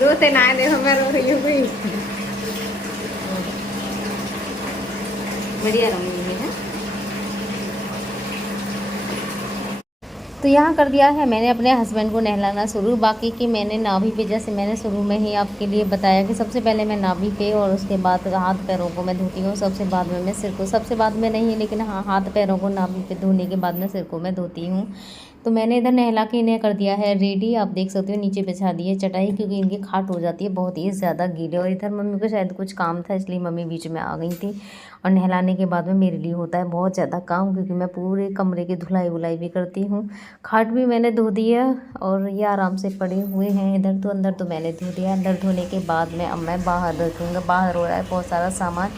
रोते ना देखो, मैं रो रही हूँ कोई। बढ़िया रंगी है। तो यहाँ कर दिया है मैंने अपने हस्बैंड को नहलाना शुरू। बाकी की मैंने नाभि पे, जैसे मैंने शुरू में ही आपके लिए बताया कि सबसे पहले मैं नाभि पे और उसके बाद हाथ पैरों को मैं धोती हूँ, सबसे बाद में मैं सिर को, सबसे बाद में नहीं लेकिन हाँ हाथ पैरों को नाभि पे धोने के बाद में सिर को मैं धोती हूँ। तो मैंने इधर नहला के इन्हें कर दिया है रेडी। आप देख सकते हो नीचे बिछा दी है चटाई, क्योंकि इनकी खाट हो जाती है बहुत ही ज़्यादा गीले। और इधर मम्मी को शायद कुछ काम था, इसलिए मम्मी बीच में आ गई थी। और नहलाने के बाद में मेरे लिए होता है बहुत ज़्यादा काम, क्योंकि मैं पूरे कमरे की धुलाई वुलाई भी करती हूँ। खाट भी मैंने धो दी है और ये आराम से पड़े हुए हैं इधर। तो अंदर तो मैंने धो दिया। अंदर धोने के बाद में अब मैं बाहर रखूँगा। बाहर हो रहा है बहुत सारा सामान,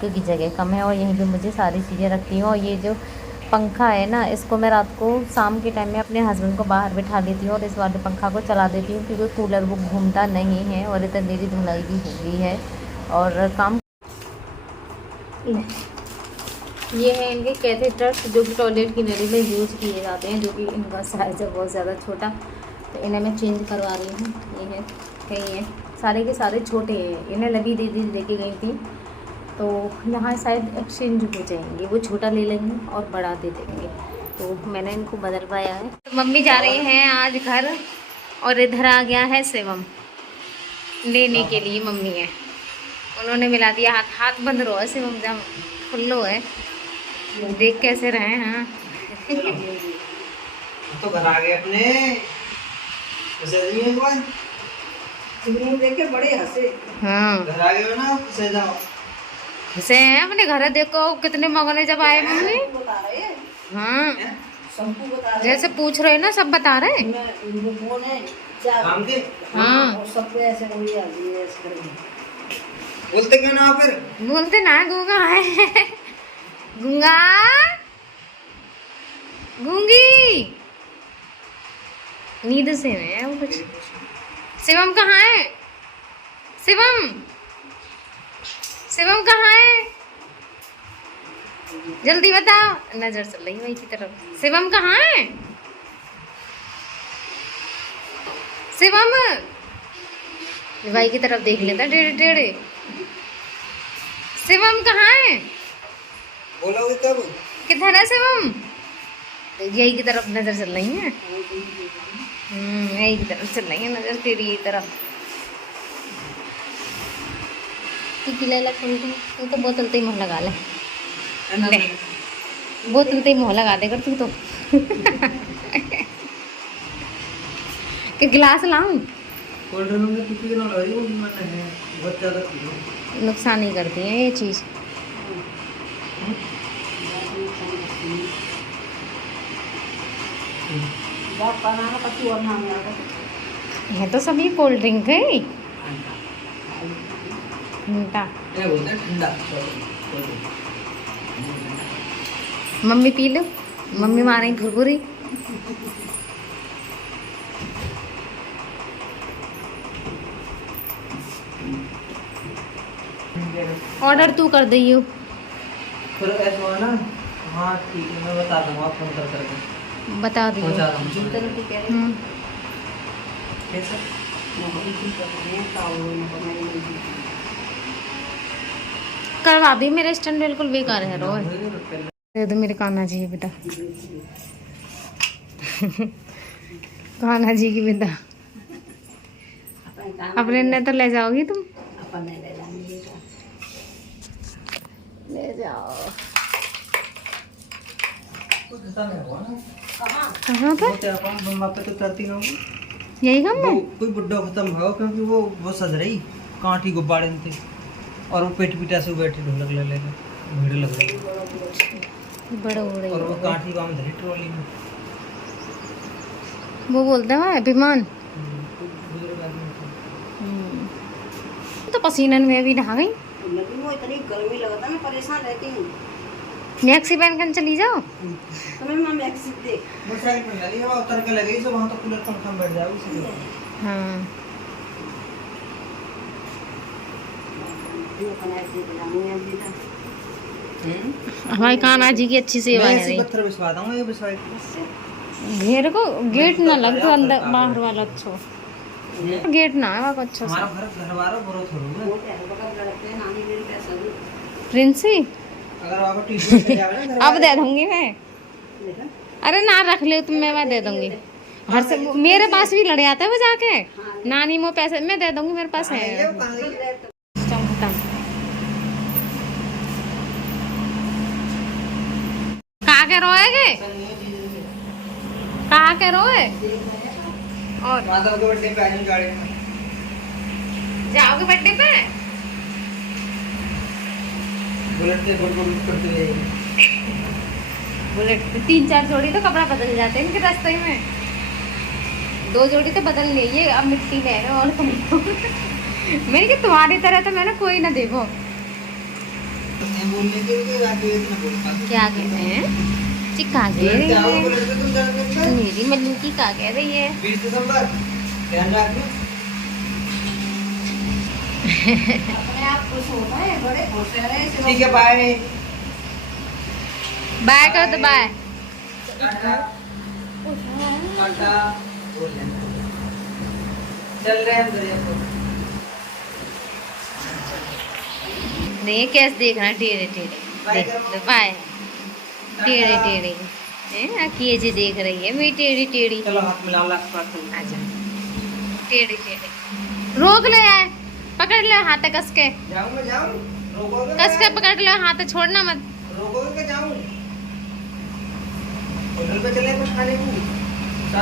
क्योंकि जगह कम है और यहीं पे मुझे सारी चीज़ें रखती हूँ। और ये जो पंखा है ना, इसको मैं रात को शाम के टाइम में अपने हस्बैंड को बाहर बिठा देती हूँ और इस वाले पंखा को चला देती हूँ, क्योंकि कूलर वो घूमता नहीं है। और इधर मेरी धुलाई भी हो गई है और काम। ये है इनके कैथेटर्स, जो कि टॉयलेट की नली में यूज़ किए जाते हैं, जो कि इनका साइज़ है बहुत ज़्यादा छोटा। तो इन्हें मैं चेंज करवा रही हूँ। ये है सारे के सारे छोटे हैं। इन्हें लवी दीदी लेके गई थी, तो यहाँ शायद एक्सचेंज हो जाएंगे, वो छोटा ले लेंगे और बड़ा दे देंगे। तो मैंने इनको बदलवाया है। तो मम्मी जा रही हैं आज घर, और इधर आ गया है शिवम लेने के लिए। मम्मी है, उन्होंने मिला दिया हाथ। हाथ बंद रहो है शिवम, जब खुल्लो है, देख कैसे रहे हैं। तो घर आ गए अपने, देख के बड़े हंसे। हाँ, घर आ गए ना, खुश जाओ। हंसे हैं अपने घर। देखो कितने मगने जब आए मम्मी। हाँ, जैसे पूछ रहे ना, सब बता रहे। हाँ, बोलते क्यों ना फिर? बोलते ना गूंगा है। गूंगा, गूंगी, नींद से है वो कुछ। शिवम कहाँ है? शिवम, शिवम कहाँ है? जल्दी बताओ। नजर चल रही वही की तरफ। शिवम कहाँ है? शिवम भाई की तरफ देख लेता टेढ़े टेढ़े। शिवम कहाँ है? बोलोगे कब? किधर है शिवम? यही की तरफ नजर चल रही है। यही की तरफ चल रही है नजर, तेरी यही तरफ। तू तो बोतल ते मुँह लगा ले, बोतल ते मुँह लगा दे कर तू तो। कि गिलास लाऊं? नुकसान ही करती है ये चीज़। है तो सभी कोल्ड ड्रिंक है। मम्मी पी लो, मम्मी मारेंगे कुरकुरी। ऑर्डर तू कर दियो। फिर ऐसा हुआ ना। हाँ ठीक है, मैं बता दूंगा फोन कर करके। बता दियो। पहुंचा दूंगा। कैसे? करवा दी। मेरे स्टैंड बिल्कुल बेकार है रो। दे दो मेरे कान्हा जी बेटा। कान्हा जी की बेटा अपने ने तो ले जाओगी तुम। ले जाओ। कहाँ पे? तो करती ना यही काम है। कोई बुड्ढा खत्म हो, क्योंकि वो सज रही कांठी गुब्बारे थे, और वो पेट पीटा से बैठे ढोलक ले लेकर भीड़ लग रही बड़ा हो रही और वो कांठी काम धरी ट्रॉली में। वो बोलते हैं अभिमान। तो पसीने में भी नहा गई। वो इतनी गर्मी लगता है, मैं परेशान रहती हूँ। मैक्सी पहन कर चली जाओ। तो मैं मैक्सी देख मोटरसाइकिल पर लगी है, वहाँ उतर के लगी तो वहाँ तो कूलर पंखा में बैठ जाओ इसलिए। हाँ, हमारे कान्हा जी की अच्छी सेवा है। मैं पत्थर बिछवा दूंगा, ये बिछवा घेर को गेट ना लग तो अंदर बाहर वाला अच्छा। गेट ना है वहाँ अच्छा हमारा सा। घर वाला बरो थोड़ा वो पैसे पकड़ लड़ते हैं नानी मेरी पैसा दो प्रिंसी अगर आपको ट्यूशन पे जावे ना अब दे दूंगी मैं। देखा अरे ना रख ले तुम, मैं दे दूंगी। हर से मेरे पास भी लड़े आता है वो जाके, नानी मो पैसे मैं दे दूंगी, मेरे पास है। चौंकता कहाँ के रोएगे, कहाँ के रोए और माता के बर्थडे पे आज गाड़ी में जाओगे बर्थडे पे? बुलेट से गुड गुड करते हुए बुलेट पे 3-4 जोड़ी तो कपड़ा बदल जाते हैं इनके रास्ते में, 2 जोड़ी तो बदल लिए ये अब मिट्टी में है और तुम मैंने कि तुम्हारी तरह तो मैंने कोई ना देखो। बोलने के लिए आगे इतना बोल पाते क्या कह रहे हैं, चिक्का कह रही है मेरी मल्लू की, क्या कह रही है? 20 दिसंबर ध्यान रखना। अपने आप खुश होता है बड़े खुश रह रहे हैं ठीक है बाय बाय कर दो बाय। टाटा टाटा बोल लेना चल रहे हैं दरिया को नहीं कैसे देख रहा है, टेढ़े टेढ़े देख बाय, टेढ़े टेढ़े हैं किए जी देख रही है मेरी टेढ़ी टेढ़ी। चलो हाथ मिला ला पास अच्छा टेढ़े टेढ़े रोक ले आए, पकड़ ले हाथ कस के, जाऊं मैं जाऊं रोकोगे कस के पकड़ ले हाथ, छोड़ना मत। रोकोगे क्या जाऊं होटल पे चले कुछ खाने को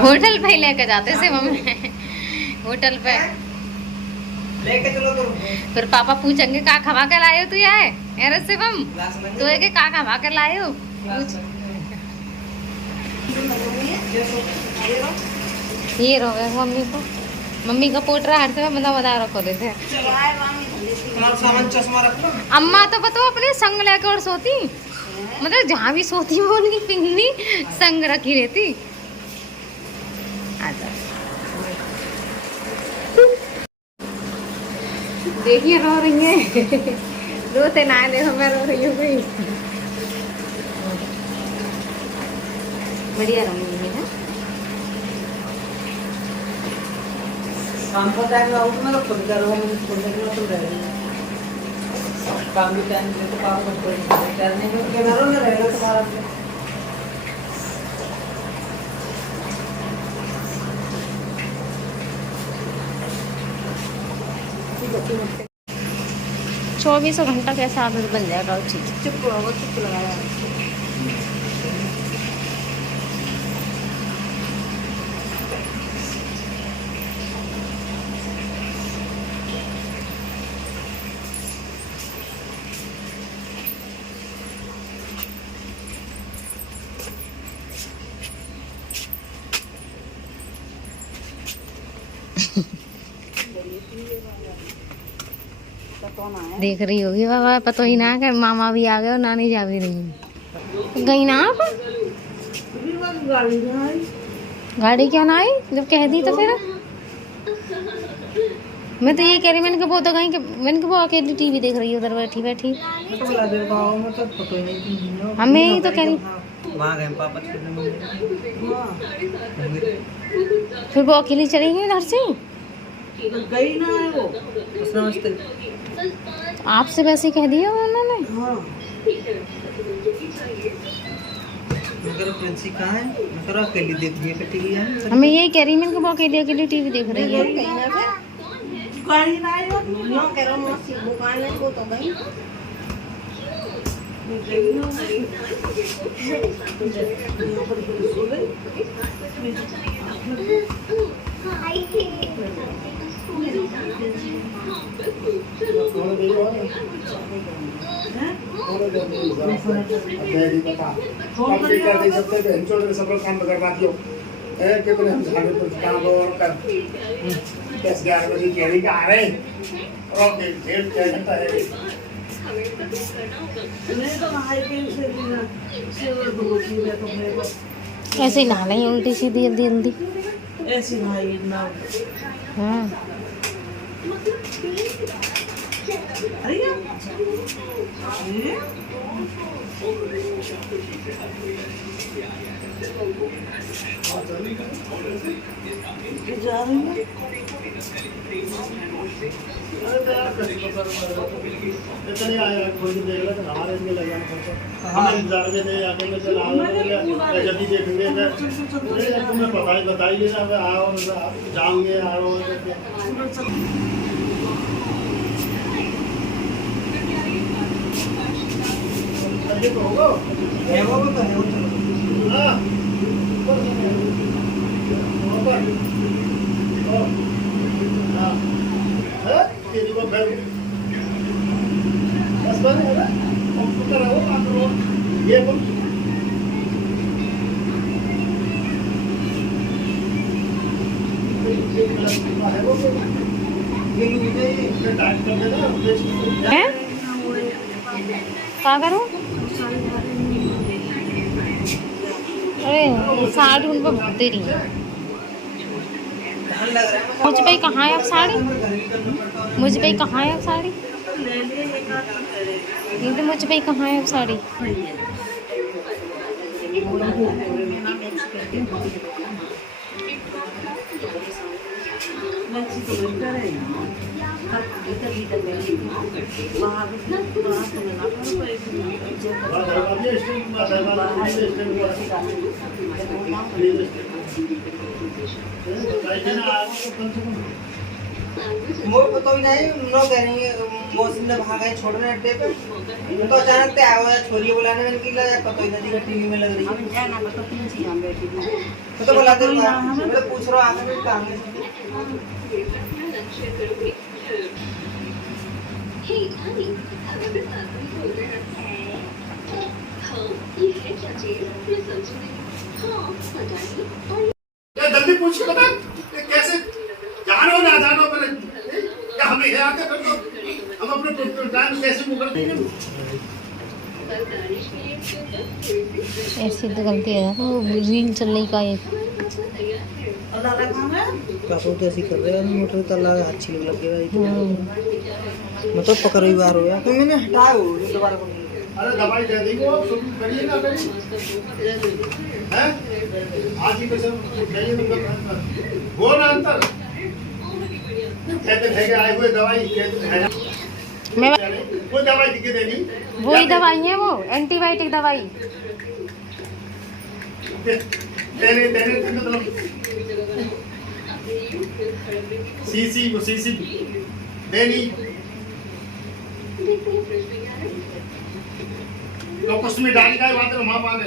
होटल पे ही लेके जाते से मम्मी होटल पे लेके चलो तो फिर पापा पूछेंगे का खवा के लाए हो तू यार अरे शिवम क्लास में तू है कि का खवा के लाए हो पूछ। ये रो गए मम्मी को, मम्मी का पोटरा हर समय बंदा रखो लेते तुम्हारा सामान चश्मा रख लो अम्मा तो बताओ अपने संग लेके और सोती, मतलब जहाँ भी सोती वो उनकी पिंगली संग रखी रहती। आजा देखिए रो रही है रोते ना देखो मैं रो रही हूँ कोई बढ़िया रहूंगी है। शाम को टाइम में आउट में तो खुद करो मैं खुद में तो रह रही काम भी टाइम में तो काम करने में तो करो ना रहेगा तुम्हारा चौबीसों घंटा कैसा आदत बन जाएगा वो चीज़। चुप रहो चुप लगाया देख रही होगी बाबा, पता ही ना कि मामा भी आ गए और नानी जा भी रही गई ना आप गाड़ी क्यों ना आई जब कह दी तो फिर मैं तो ये कह रही, मैंने कहा वो तो गई कि मैंने कहा वो अकेली टीवी देख रही है उधर बैठी बैठी। मैं तो बुला दे पाओ मैं तो पता ही नहीं हाँ, मैं यही तो कह रही। वहां गए पापा फिर वो अकेली चली गई उधर से, गई ना है वो नमस्ते आपसे वैसे कह दिया उन्होंने। हाँ मगर प्रिंसी कहाँ है मगर अकेली देख रही है टीवी है मैं यही कह रही, मैंने कहा वो अकेली अकेली टीवी देख रही है। कहीं ना फिर गाड़ी ना है ना कह रहा हूँ मौसी दुकान है वो तो गई कितने हम झाड़ू पर काम कर 10-11 बजे केरी का आ रहे और देर क्या करता है नहीं तो हाईवे से भी ना सिर धो दी तो मेरे को ऐसे ही नहा लें उल्टी सीधी जल्दी। ऐसी भाई ना हाँ अरे जा रही है अरे तो यार कैसे पता इतने आया खोल के देख लेते हमारे इनके लग जाना पड़ता हम इंतजार में थे आके में चला आओ जब भी देखेंगे तो तुम्हें बताइए ना आओ जाओगे आओ ये तो होगा है वो तो है वो हाँ ऊपर हाँ है तेरी को फिर बस बन है ना कंप्यूटर है वो आप लोग ये कौन है वो ये मुझे डाइट कर देना हैं क्या करूँ? अरे साड़ी उन पर भूलते रही ध्यान लग रहा है मुझ पे कहाँ है अब साड़ी? मुझ पे कहाँ है अब साड़ी? नहीं तो मुझ पे कहाँ है अब साड़ी? मोर पता ही नहीं नो कह रही है मौसम ने भागा छोड़ने अड्डे पे तो अचानक से आया हुआ छोरी बुलाने में निकला पता ही नहीं टीवी में लग रही है तो बुलाते मैं तो पूछ रहा हूँ आगे कहाँ जल्दी पूछ के बता कैसे जानो ना जानो पर क्या हमें है आके फिर तो हम अपने टाइम कैसे मुकर ऐसी तो गलती है ना वो रील चलने का एक क्या तो ऐसी कर रहे हैं मोटर तो अल्लाह अच्छी लग रही है मतलब पकड़ बार हो गया तो मैंने हटाया वो दोबारा अरे दवाई दे देंगे वो शुरू करिए ना करिए हैं आज ही कैसे कहिए तो वो ना अंतर कहते हैं आए हुए दवाई कहते हैं मैं वो दवाई दिखे देनी वही दवाई है वो एंटीबायोटिक दवाई देने मतलब सीसी देनी तो कुछ में डाली का बात है वहां पाने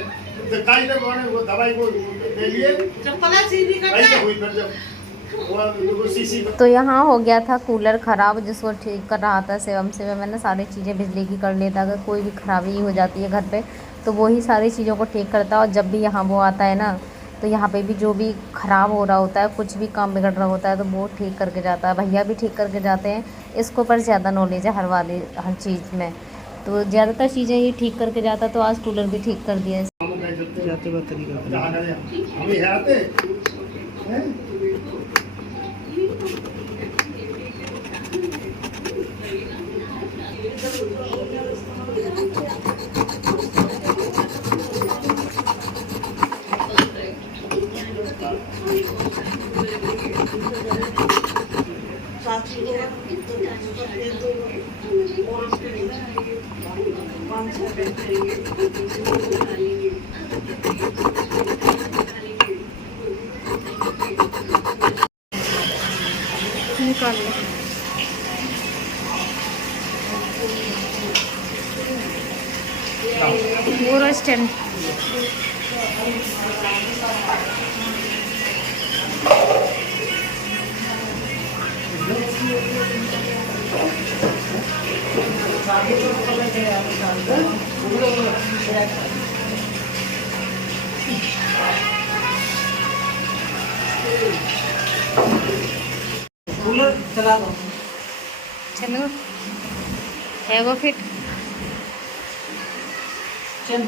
तो काई तक वो दवाई को दे लिए चप्पला सीधी ऐसे हुई फिर जब वो सीसी तो यहाँ हो गया था कूलर ख़राब जिसको ठीक कर रहा था शिवम से मैंने सारी चीज़ें बिजली की कर लेता अगर कोई भी खराबी हो जाती है घर पे तो वही सारी चीज़ों को ठीक करता है और जब भी यहाँ वो आता है ना तो यहाँ पे भी जो भी ख़राब हो रहा होता है कुछ भी काम बिगड़ रहा होता है तो वो ठीक करके जाता है भैया भी ठीक करके जाते हैं इसको पर ज़्यादा नॉलेज है हर चीज़ में तो ज़्यादातर चीज़ें ये ठीक करके जाता तो आज कूलर भी ठीक कर दिया जाते बात तरीका हम ये आते हैं निकाल लो पूरा स्टैंड कूलर चला दो चलो है वो फिट चल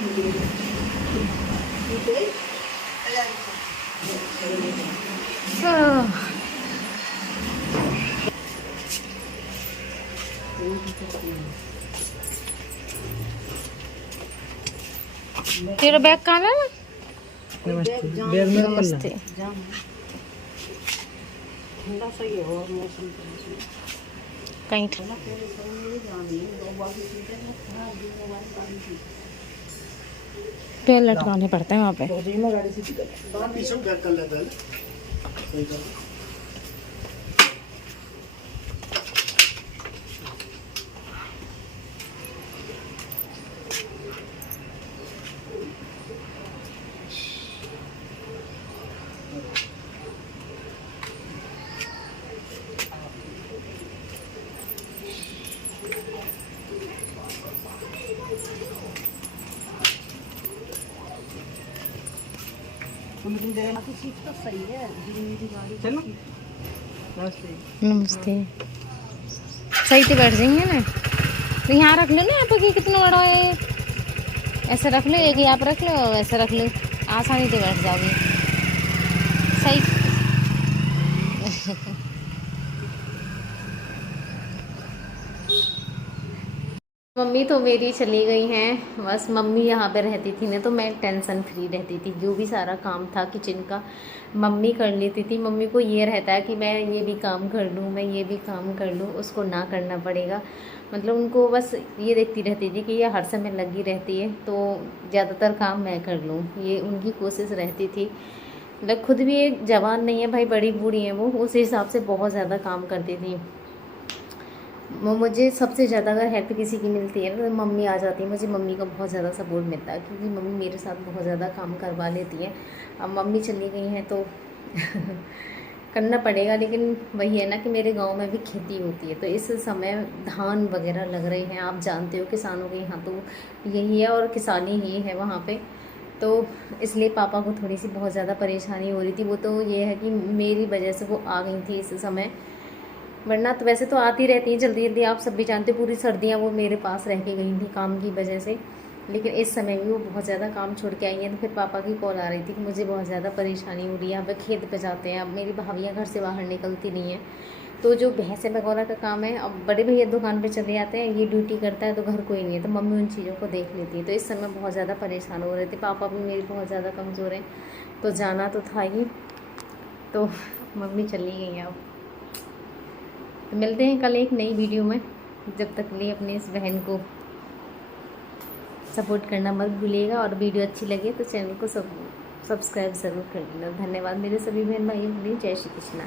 तेरा बैग कहाँ है ना नमस्ते बैग में नमस्ते ठंडा सही है और मौसम कहीं पहले तो नहीं जानी दो बार सीधे में खराब दिन हमारी गाड़ी थी पैर लटकाने पड़ते हैं वहाँ पे। तो जी में गाड़ी सीधी कर पीछे बैक कर लेते हैं सही कर तुम जगह की सीट तो सही है मेरी गाड़ी चलो नमस्ते। नमस्ते। सही से बैठ जाएंगे ना, तो यहाँ रख लो ना, यहाँ पे कितना बड़ा है, ऐसे रख लो, एक यहाँ पर रख लो, ऐसे रख लो, आसानी से बैठ जाओगे सही। मम्मी तो मेरी चली गई हैं, बस मम्मी यहाँ पे रहती थी ना तो मैं टेंशन फ्री रहती थी, जो भी सारा काम था किचन का मम्मी कर लेती थी। मम्मी को ये रहता है कि मैं ये भी काम कर लूँ, मैं ये भी काम कर लूँ, उसको ना करना पड़ेगा। मतलब उनको बस ये देखती रहती थी कि ये हर समय लगी रहती है तो ज़्यादातर काम मैं कर लूँ, ये उनकी कोशिश रहती थी। मतलब खुद भी एक जवान नहीं है भाई, बड़ी बूढ़ी है वो, उस हिसाब से बहुत ज़्यादा काम करती थी वो। मुझे सबसे ज़्यादा अगर हेल्प किसी की मिलती है तो मम्मी आ जाती है, मुझे मम्मी का बहुत ज़्यादा सपोर्ट मिलता है क्योंकि मम्मी मेरे साथ बहुत ज़्यादा काम करवा लेती है। अब मम्मी चली गई हैं तो करना पड़ेगा, लेकिन वही है ना कि मेरे गांव में भी खेती होती है तो इस समय धान वगैरह लग रहे हैं, आप जानते हो किसानों के यहाँ तो यही है और किसानी ही है वहाँ पे, तो इसलिए पापा को थोड़ी सी बहुत ज़्यादा परेशानी हो रही थी। वो तो ये है कि मेरी वजह से वो आ गई थी इस समय, वरना तो वैसे तो आती रहती हैं जल्दी जल्दी, आप सब भी जानते हो पूरी सर्दियाँ वो मेरे पास रह के गई थी काम की वजह से। लेकिन इस समय भी वो बहुत ज़्यादा काम छोड़ के आई हैं तो फिर पापा की कॉल आ रही थी कि मुझे बहुत ज़्यादा परेशानी हो रही है, यहाँ पे खेत पे जाते हैं, अब मेरी भाभियाँ घर से बाहर निकलती नहीं हैं तो जो भैंसे वगैरह का काम है, अब बड़े भैया दुकान पे चले जाते हैं, ये ड्यूटी करता है तो घर कोई नहीं है तो मम्मी उन चीज़ों को देख लेती है। तो इस समय बहुत ज़्यादा परेशान हो रहे थे, पापा भी मेरी बहुत ज़्यादा कमज़ोर हैं तो जाना तो था ही, तो मम्मी चली गई अब। तो मिलते हैं कल एक नई वीडियो में, जब तक लिए अपनी इस बहन को सपोर्ट करना मत भूलिएगा और वीडियो अच्छी लगे तो चैनल को सब्सक्राइब ज़रूर कर लेना। धन्यवाद मेरे सभी बहन भाइयों के लिए। जय श्री कृष्णा।